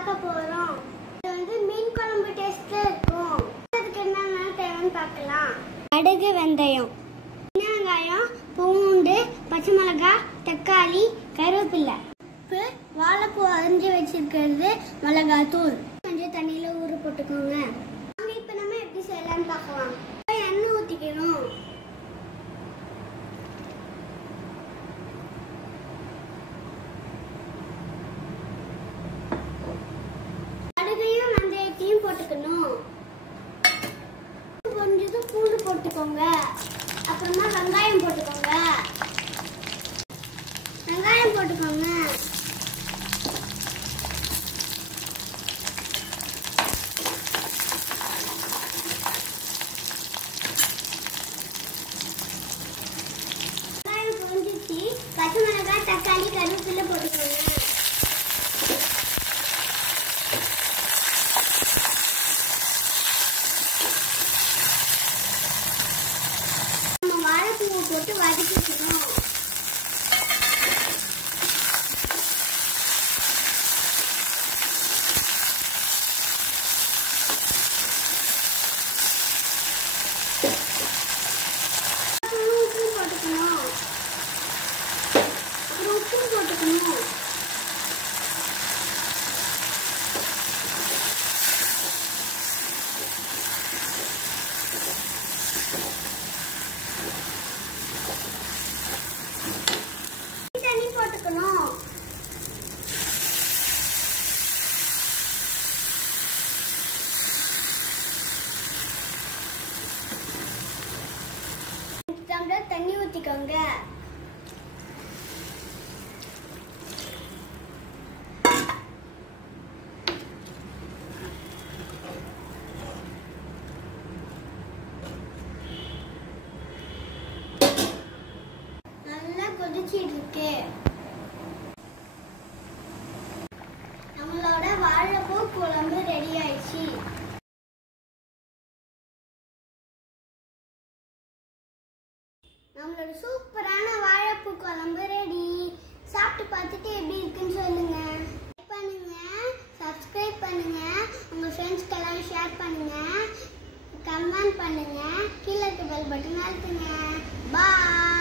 பார்க்க போறோம். இது வந்து மீன் குழம்பு டேஸ்ட்ல இருக்கும். அதுக்கு என்னென்ன தேவைன்னு பார்க்கலாம். கடுகு, வெந்தயம், வெங்காயம், பூண்டு, பச்சை மிளகாய், தக்காளி, கருவேப்பிலை, உப்பு, வாழைப்பூ அரிஞ்சு வச்சிருக்கிறது, மிளகாய் தூள், கொஞ்சம் தண்ணியில ஊற போட்டுக்கோங்க. இப்போ நம்ம எப்படி செய்யலாம்னு பார்க்கலாம். எண்ணெய் ஊற்றிக்கணும். கடுகையும் வெந்தயத்தையும் போட்டுக்கணும். கொஞ்சம் பூண்டு போட்டுக்கோங்க. அப்புறமா வெங்காயம் போட்டுக்கோங்க. வெங்காயம் போட்டுக்கோங்க. வெங்காயம் பொரிஞ்சிச்சு. பச்சை மிளகாய், தக்காளி, கருவேப்பிலை போட்டுக்கோங்க. வாழைப்பூவை போட்டு வதக்கிக்கணும். உப்பு போட்டுக்கணும். அப்புறம் உப்பு போட்டுக்கணும். தண்ணி போட்டுக்கணும். டம்ளர் தண்ணி ஊத்திக்கோங்க. நல்லா கொதிச்சிட்டு இருக்கு. நம்மளோட வாழைப்பூ குழம்பு ரெடி ஆயிடுச்சு. நம்மளோட சூப்பரான வாழைப்பூ குழம்பு ரெடி. சாப்பிட்டு பார்த்துட்டு எப்படி இருக்குன்னு சொல்லுங்க. லைக் பண்ணுங்க, சப்ஸ்கிரைப் பண்ணுங்க, உங்க ஃப்ரெண்ட்ஸ்க்கெல்லாம் ஷேர் பண்ணுங்க, கமெண்ட் பண்ணுங்க, கீழே இருக்க பெல் பட்டன் அழுத்துங்க. பாய்.